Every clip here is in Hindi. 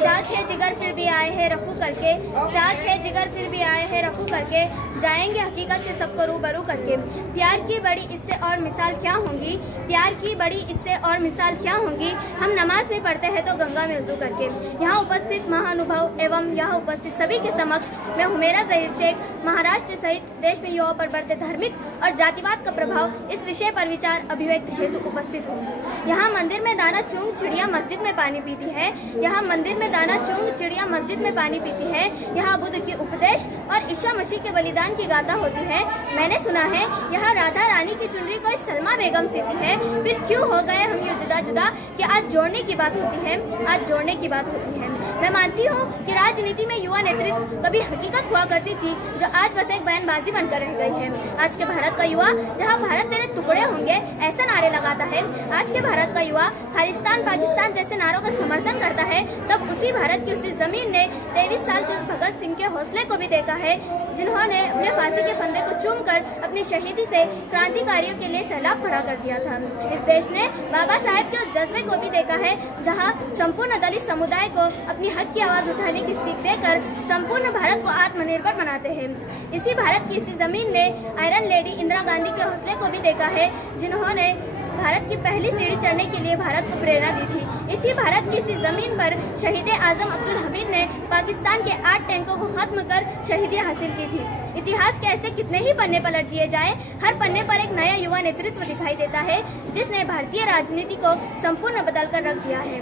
चाक है जिगर फिर भी आए हैं रफू करके, चाक है जिगर फिर भी आए हैं रफू करके, जाएंगे हकीकत से सबको रूबरू करके। प्यार की बड़ी इससे और मिसाल क्या होंगी, प्यार की बड़ी इससे और मिसाल क्या होंगी, हम नमाज में पढ़ते हैं तो गंगा में वजू करके। यहाँ उपस्थित महानुभाव एवं यहाँ उपस्थित सभी के समक्ष मैं हुमेरा ज़हीर शेख महाराष्ट्र सहित देश में युवाओं पर बढ़ते धार्मिक और जातिवाद का प्रभाव इस विषय पर विचार अभिव्यक्त हेतु उपस्थित हूँ। यहाँ मंदिर में दाना चूंग चिड़िया मस्जिद में पानी पीती है, यहाँ मंदिर में दाना चूंग चिड़िया मस्जिद में पानी पीती है, यहाँ बुद्ध की उपदेश और ईसा मसीह के बलिदान की गाथा होती है। मैंने सुना है यहाँ राधा रानी की चुनरी कोई सलमा बेगम सीती है, फिर क्यों हो गए हम ये जुदा जुदा कि आज जोड़ने की बात होती है, आज जोड़ने की बात होती है। मैं मानती हूँ कि राजनीति में युवा नेतृत्व कभी हकीकत हुआ करती थी जो आज बस एक बयानबाजी बनकर रह गई है। आज के भारत का युवा जहाँ भारत तेरे टुकड़े होंगे ऐसा नारे लगाता है, आज के भारत का युवा खालिस्तान पाकिस्तान जैसे नारों का समर्थन करता है, तब उसी भारत की उसी जमीन ने 23 साल के भगत सिंह के हौसले को भी देखा है, जिन्होंने अपने फांसी के फंदे को चूमकर अपनी शहीदी से क्रांतिकारियों के लिए सैलाब खड़ा कर दिया था। इस देश ने बाबा साहेब के उस जज्बे को भी देखा है जहां संपूर्ण दलित समुदाय को अपनी हक की आवाज उठाने की सीख देकर संपूर्ण भारत को आत्मनिर्भर बनाते हैं। इसी भारत की इसी जमीन ने आयरन लेडी इंदिरा गांधी के हौसले को भी देखा है, जिन्होंने भारत की पहली सीढ़ी चढ़ने के लिए भारत को प्रेरणा दी थी। इसी भारत की इसी जमीन पर शहीद आजम अब्दुल हमीद ने पाकिस्तान के 8 टैंकों को खत्म कर शहीदी हासिल की थी। इतिहास के ऐसे कितने ही पन्ने पलट दिए जाए, हर पन्ने पर एक नया युवा नेतृत्व दिखाई देता है जिसने भारतीय राजनीति को संपूर्ण बदल कर रख दिया है।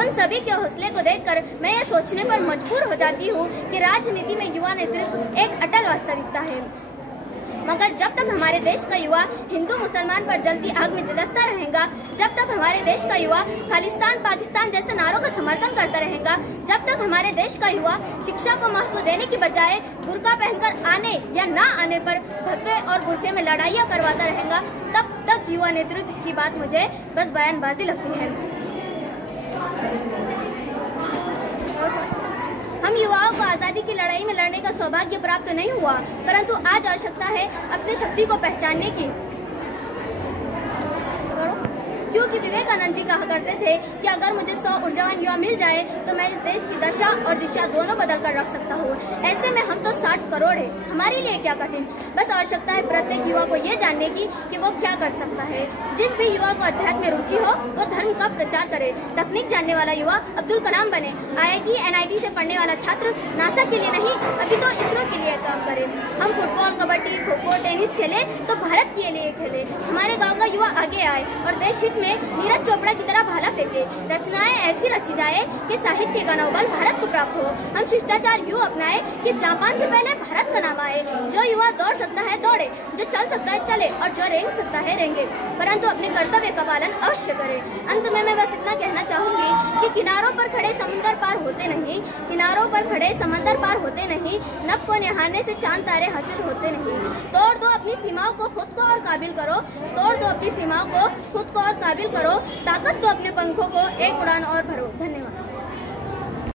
उन सभी के हौसले को देखकर मैं ये सोचने पर मजबूर हो जाती हूँ कि राजनीति में युवा नेतृत्व एक अटल वास्तविकता है, मगर जब तक हमारे देश का युवा हिंदू मुसलमान पर जलती आग में झुलसता रहेगा, जब तक हमारे देश का युवा खालिस्तान पाकिस्तान जैसे नारों का समर्थन करता रहेगा, जब तक हमारे देश का युवा शिक्षा को महत्व देने की बजाय बुर्का पहनकर आने या ना आने पर भगवे और बुर्के में लड़ाइयाँ करवाता रहेगा, तब तक युवा नेतृत्व की बात मुझे बस बयानबाजी लगती है। हम युवाओं को आज़ादी की लड़ाई में लड़ने का सौभाग्य प्राप्त नहीं हुआ, परंतु आज आवश्यकता है अपनी शक्ति को पहचानने की, क्योंकि विवेकानंद जी कहा करते थे कि अगर मुझे 100 ऊर्जावान युवा मिल जाए तो मैं इस देश की दशा और दिशा दोनों बदल कर रख सकता हूँ। ऐसे में हम तो 60 करोड़ है, हमारे लिए क्या कठिन, बस आवश्यकता है प्रत्येक युवा को ये जानने की कि वो क्या कर सकता है। जिस भी युवा को अध्यात्म में रुचि हो वो धर्म का प्रचार करे, तकनीक जानने वाला युवा अब्दुल कलाम बने, IIT NIT से पढ़ने वाला छात्र नासा के लिए नहीं अभी तो इसरो के लिए काम करे। हम फुटबॉल कबड्डी खो खो टेनिस खेले तो भारत के लिए खेले, हमारे गाँव का युवा आगे आए और देश हित में नीरज चोपड़ा की तरह भाला फेंके, रचनाएं ऐसी रची जाए कि साहित्य का नोबेल भारत को प्राप्त हो। हम शिष्टाचार यूँ अपनाए कि जापान से पहले भारत का नाम आए। जो युवा दौड़ सकता है दौड़े, जो चल सकता है चले और जो रेंग सकता है रेंगे, परंतु अपने कर्तव्य का पालन अवश्य करे। अंत में मैं बस इतना कहना चाहूंगी कि किनारों पर खड़े समंदर पार होते नहीं, किनारों पर खड़े समंदर पार होते नहीं, नभ को निहारने से चांद तारे हासिल होते नहीं। तोड़ दो अपनी सीमाओं को खुद को और काबिल करो, तोड़ दो अपनी सीमाओं को खुद को और काबिल करो, ताकत दो अपने पंखों को, एक उड़ान और भरो। धन्यवाद।